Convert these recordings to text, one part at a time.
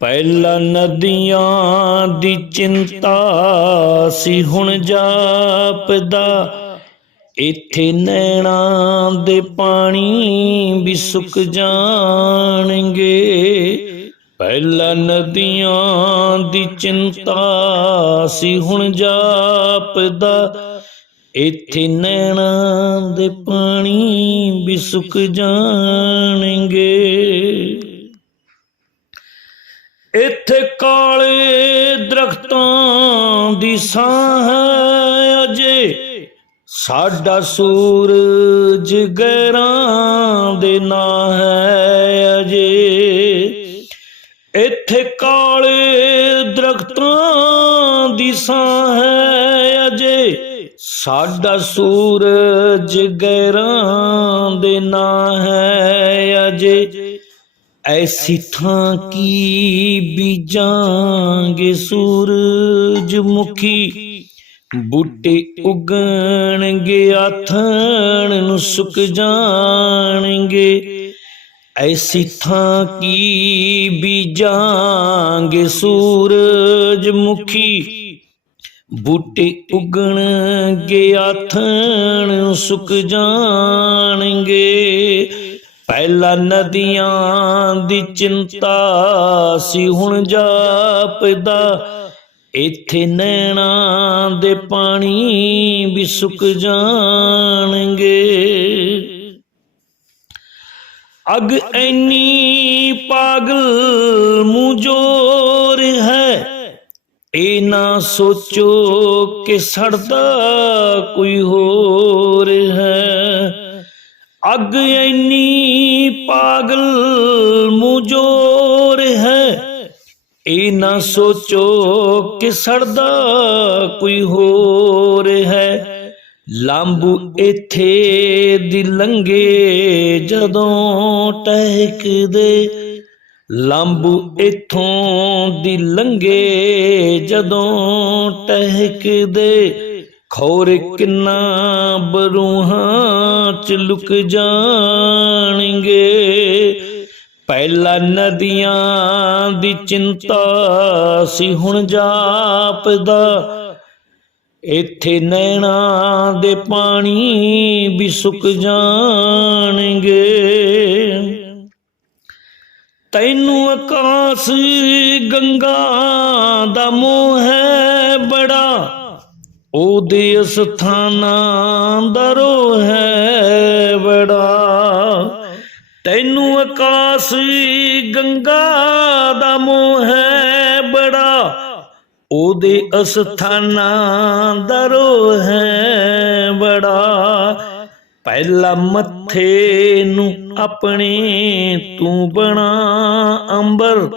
ਪਹਿਲਾਂ ਨਦੀਆਂ ਦੀ ਚਿੰਤਾ ਸੀ, ਹੁਣ ਜਾਪਦਾ। ਇੱਥੇ ਨੈਣਾ ਦੇ ਪਾਣੀ ਵੀ ਸੁੱਕ ਜਾਣਗੇ। ਪਹਿਲਾਂ ਨਦੀਆਂ ਦੀ ਚਿੰਤਾ ਸੀ, ਹੁਣ ਜਾਪਦਾ। ਇੱਥੇ ਨੈਣਾ ਦੇ ਪਾਣੀ ਵੀ ਸੁੱਕ ਜਾਣਗੇ। ਇੱਥੇ ਕਾਲੇ ਦਰਖਤਾਂ ਦੀ ਸਾਹ ਅਜੇ। ਸਾਡਾ ਸੂਰਜ ਗਹਿਰਾਂ ਦੇ ਨਾਂ ਹੈ ਅਜੇ। ਇੱਥੇ ਕਾਲੇ ਦਰਖਤਾਂ ਦੀ ਸਾਹ ਹੈ ਅਜੇ। ਸਾਡਾ ਸੂਰਜ ਗਹਿਰਾਂ ਦੇ ਨਾਂ ਹੈ ਅਜੇ। ਐਸੀ ਥਾਂ ਕੀ ਬੀਜਾਂਗੇ ਸੂਰਜ ਮੁਖੀ? ਬੂਟੇ ਉਗਣਗੇ ਆਥਣ ਨੂੰ ਸੁੱਕ ਜਾਣਗੇ। ਐਸੀ ਥਾਂ ਕੀ ਬੀਜਾਂਗੇ ਸੂਰਜ ਮੁਖੀ? ਬੂਟੇ ਉਗਣਗੇ ਆਥਣ ਨੂੰ ਸੁੱਕ ਜਾਣਗੇ। ਪਹਿਲਾ ਨਦੀਆਂ ਦੀ ਚਿੰਤਾ ਸੀ, ਹੁਣ ਜਾਪਦਾ। ਇੱਥੇ ਨੈਣਾ ਦੇ ਪਾਣੀ ਵੀ ਸੁੱਕ ਜਾਣਗੇ। ਅਗ ਐਨੀ ਪਾਗਲ ਮੂਜੋਰ ਹੈ, ਇਹ ਨਾ ਸੋਚੋ ਕਿ ਸੜਦਾ ਕੋਈ ਹੋਰ ਹੈ। ਅਗ ਐਨੀ ਪਾਗਲ ਮੂਜੋਰ ਹੈ। ਇਹ ਨਾ ਸੋਚੋ ਕਿ ਸੜਦਾ ਕੋਈ ਹੋਰ ਹੈ। ਲਾਂਬੂ ਇੱਥੇ ਦੀ ਲੰਗੇ ਜਦੋਂ ਟਹਿਕਦੇ। ਲਾਂਬੂ ਇਥੋਂ ਦੀ ਲੰਗੇ ਜਦੋਂ ਟਹਿਕਦੇ। ਖੌਰ ਕਿੰਨਾ ਬਰੂਹਾਂ ਚ ਲੁਕ ਜਾਣਗੇ। ਪਹਿਲਾ ਨਦੀਆਂ ਦੀ ਚਿੰਤਾ ਸੀ, ਹੁਣ ਜਾਪਦਾ। ਇੱਥੇ ਨੈਣਾ ਦੇ ਪਾਣੀ ਵੀ ਸੁੱਕ ਜਾਣਗੇ। ਤੈਨੂੰ ਆਕਾਸ਼ ਗੰਗਾ ਦਾ ਮੋਹ ਹੈ ਉਹਦੇ ਸਥਾਨਾਂ ਦਾ ਰੋਹ ਹੈ ਬੜਾ। ਤੈਨੂੰ ਆਕਾਸ਼ ਗੰਗਾ ਦਾ ਮੋਹ ਹੈ ਬੜਾ। ਉਹਦੇ ਅਸਥਾਨਾਂ ਦਰੋ ਹੈ ਬੜਾ। ਪਹਿਲਾ ਮੱਥੇ ਨੂੰ ਆਪਣੇ ਤੂੰ ਬਣਾ ਅੰਬਰ।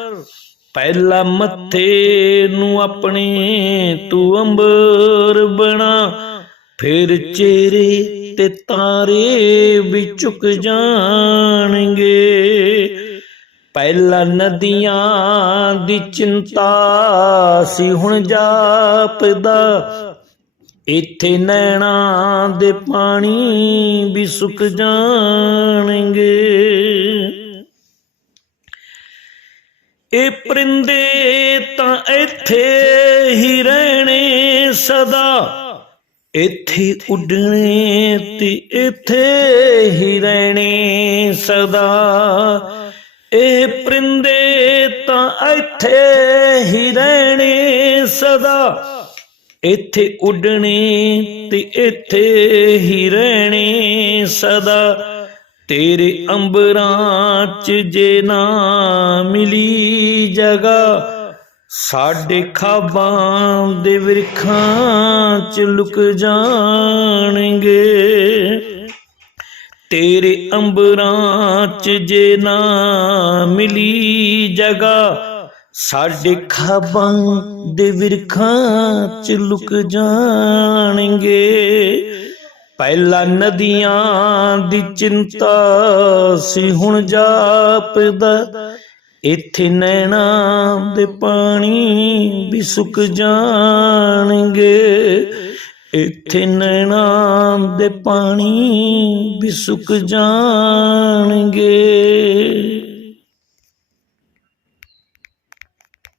ਪਹਿਲਾ ਮੱਥੇ ਨੂੰ ਆਪਣੇ ਤੂੰ ਅੰਬਰ ਬਣਾ, ਫਿਰ ਚਿਹਰੇ ਤੇ ਤਾਰੇ ਵੀ ਚੁੱਕ ਜਾਣਗੇ। ਪਹਿਲਾ ਨਦੀਆਂ ਦੀ ਚਿੰਤਾ ਸੀ, ਹੁਣ ਜਾਪਦਾ। ਇੱਥੇ ਨੈਣਾ ਦੇ ਪਾਣੀ ਵੀ ਸੁੱਕ ਜਾਣਗੇ। ਇਹ ਪਰਿੰਦੇ ਤਾਂ ਇੱਥੇ ਹੀ ਰਹਿਣੇ ਸਦਾ। ਇੱਥੇ ਉੱਡਣੇ ਤੇ ਇੱਥੇ ਹੀ ਰਹਿਣੇ ਸਦਾ। ਇਹ ਪਰਿੰਦੇ ਤਾਂ ਇੱਥੇ ਹੀ ਰਹਿਣੇ ਸਦਾ। ਇੱਥੇ ਉੱਡਣੇ ਤੇ ਇੱਥੇ ਹੀ ਰਹਿਣੇ ਸਦਾ। ਤੇਰੇ ਅੰਬਰਾਂ ਚ ਜੇ ਨਾ ਮਿਲੀ ਜਗਾ, ਸਾਡੇ ਖਾਬਾਂ ਦੇ ਵਿਰਖਾਂ ਚ ਲੁਕ ਜਾਣਗੇ। ਤੇਰੇ ਅੰਬਰਾਂ ਚ ਜੇ ਨਾ ਮਿਲੀ ਜਗਾ, ਸਾਡੇ ਖਾਬਾਂ ਦੇ ਵਿਰਖਾਂ ਚ ਲੁਕ ਜਾਣਗੇ। ਪਹਿਲਾਂ ਨਦੀਆਂ ਦੀ ਚਿੰਤਾ ਸੀ, ਹੁਣ ਜਾਪਦਾ ਇੱਥੇ ਨੈਣਾ ਦੇ ਪਾਣੀ ਵੀ ਸੁੱਕ ਜਾਣਗੇ। ਇੱਥੇ ਨੈਣਾ ਦੇ ਪਾਣੀ ਵੀ ਸੁੱਕ ਜਾਣਗੇ।